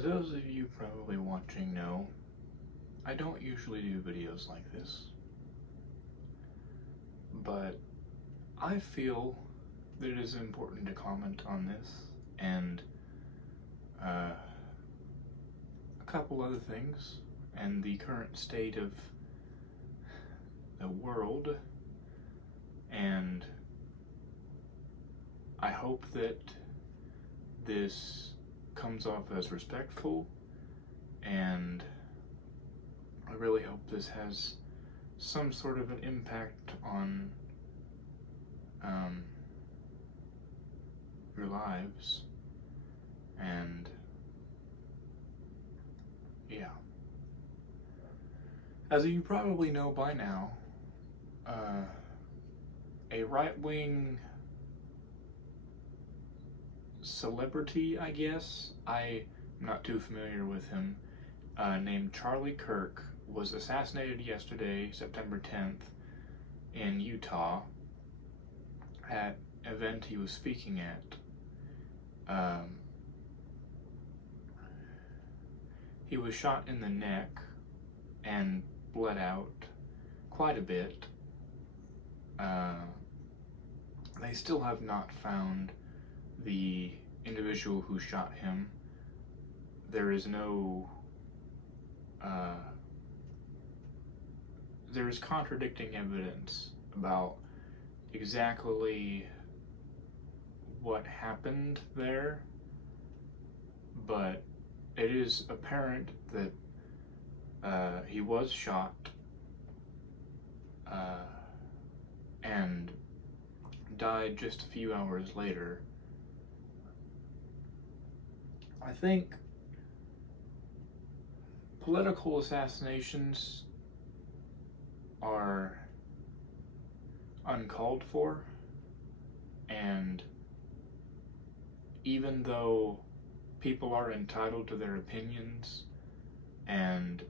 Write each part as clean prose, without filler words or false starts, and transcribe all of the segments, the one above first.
As those of you probably watching know, I don't usually do videos like this, but I feel that it is important to comment on this and a couple other things and the current state of the world, and I hope that this comes off as respectful, and I really hope this has some sort of an impact on your lives. And yeah, as you probably know by now, a right-wing celebrity, I guess, I'm not too familiar with him, named Charlie Kirk, was assassinated yesterday, September 10th, in Utah, at an event he was speaking at. He was shot in the neck and bled out quite a bit. They still have not found the individual who shot him. There is contradicting evidence about exactly what happened there, but it is apparent that he was shot and died just a few hours later. I think political assassinations are uncalled for, and even though people are entitled to their opinions and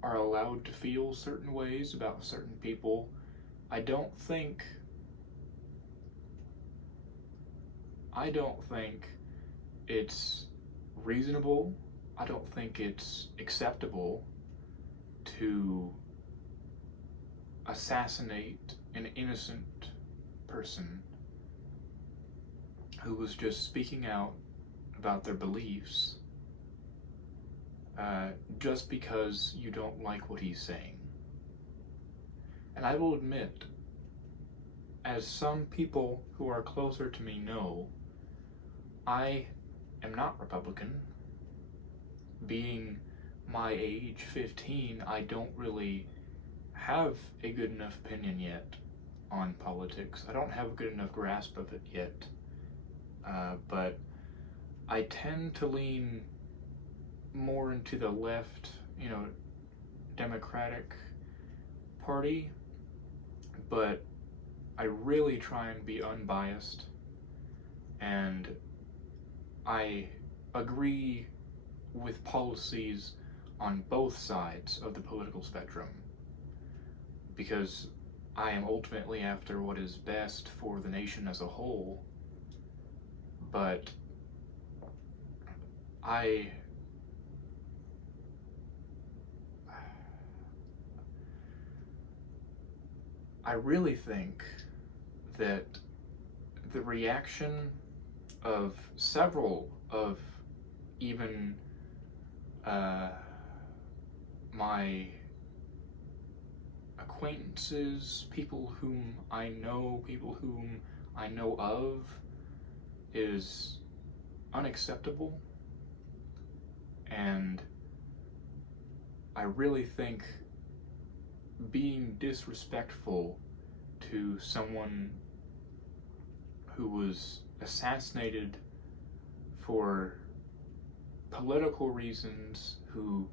are allowed to feel certain ways about certain people, I don't think it's reasonable, I don't think it's acceptable to assassinate an innocent person who was just speaking out about their beliefs just because you don't like what he's saying. And I will admit, as some people who are closer to me know, I am not Republican. Being my age, 15, I don't really have a good enough opinion yet on politics. I don't have a good enough grasp of it yet. But I tend to lean more into the left, Democratic Party, but I really try and be unbiased, and I agree with policies on both sides of the political spectrum, because I am ultimately after what is best for the nation as a whole. But I really think that the reaction of several of even my acquaintances, people whom I know of, is unacceptable, and I really think being disrespectful to someone who was assassinated for political reasons, who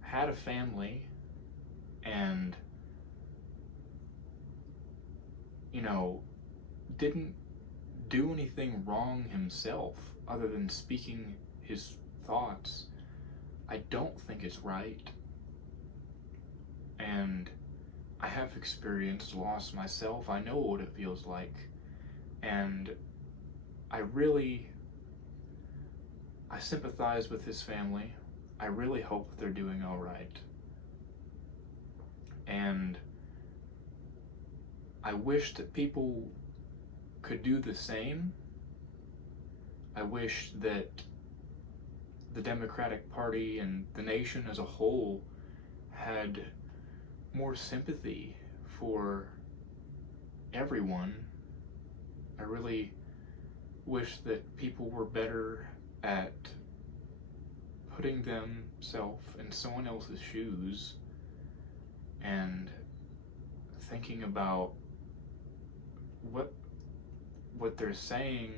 had a family, and didn't do anything wrong himself other than speaking his thoughts, I don't think it's right. And I have experienced loss myself. I know what it feels like. And I really I sympathize with his family. I really hope they're doing all right. And I wish that people could do the same. I wish that the Democratic Party and the nation as a whole had more sympathy for everyone. I really wish that people were better at putting themselves in someone else's shoes and thinking about what they're saying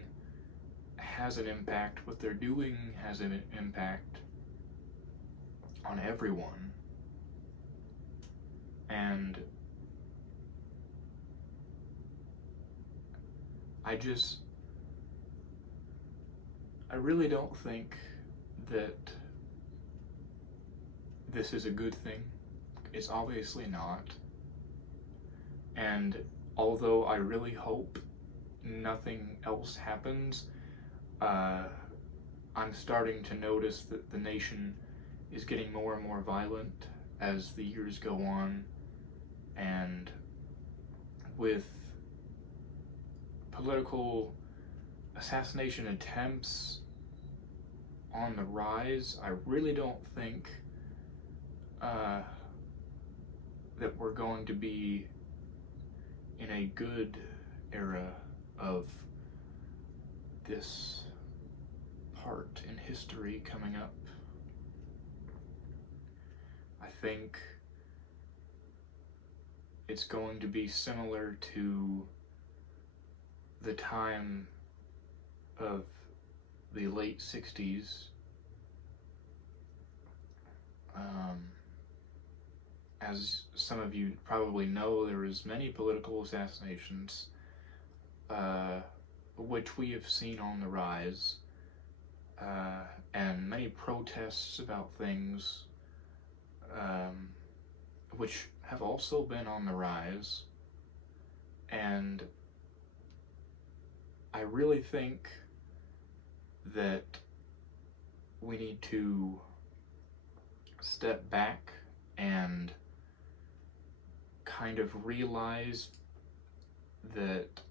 has an impact, what they're doing has an impact on everyone. And I really don't think that this is a good thing. It's obviously not. And although I really hope nothing else happens, I'm starting to notice that the nation is getting more and more violent as the years go on, and with political assassination attempts on the rise, I really don't think that we're going to be in a good era of this part in history coming up. I think it's going to be similar to the time of the late 60s. As some of you probably know, there was many political assassinations, which we have seen on the rise, and many protests about things, which have also been on the rise. And I really think that we need to step back and kind of realize that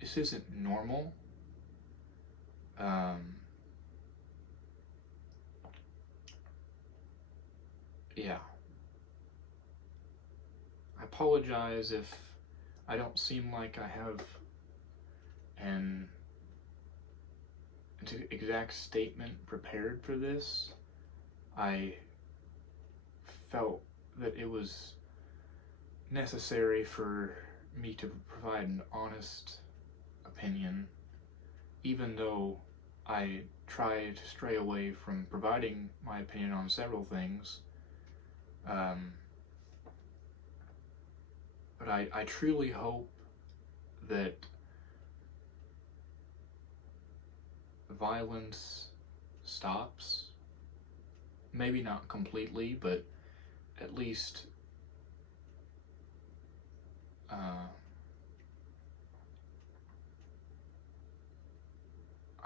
this isn't normal. Yeah. I apologize if I don't seem like I have an exact statement prepared for this. I felt that it was necessary for me to provide an honest opinion, even though I try to stray away from providing my opinion on several things. But I truly hope that violence stops. Maybe not completely, but at least I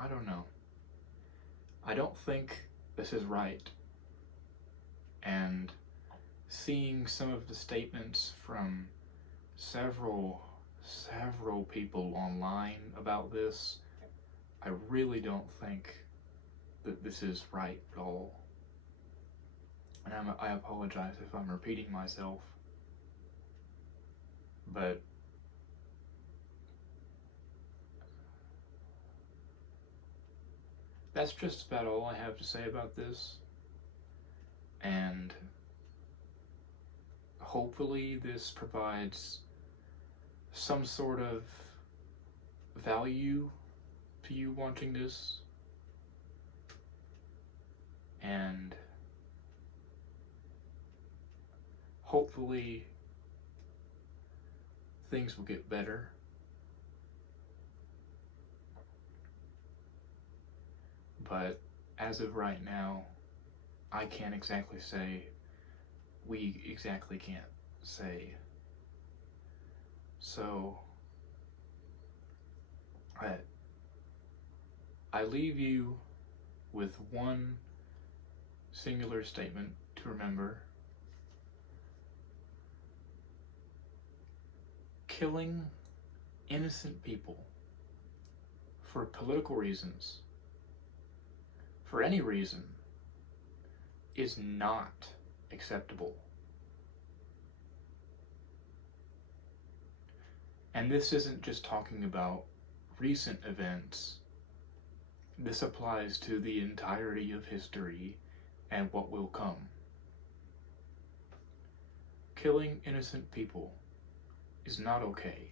don't know. I don't think this is right. And seeing some of the statements from several people online about this, I really don't think that this is right at all. And I apologize if I'm repeating myself, but that's just about all I have to say about this. And hopefully this provides some sort of value to you watching this. And hopefully things will get better. But as of right now, I can't exactly say, we exactly can't say. So, I leave you with one singular statement to remember. Killing innocent people for political reasons, for any reason, is not acceptable. And this isn't just talking about recent events. This applies to the entirety of history and what will come. Killing innocent people is not okay,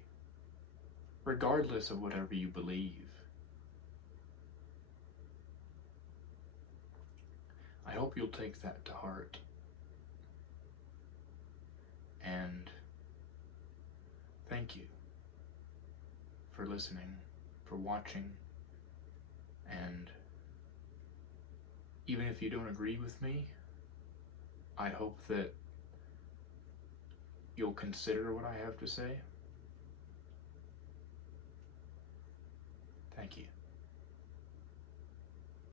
regardless of whatever you believe. I hope you'll take that to heart. And thank you for listening, for watching, and even if you don't agree with me, I hope that you'll consider what I have to say. Thank you.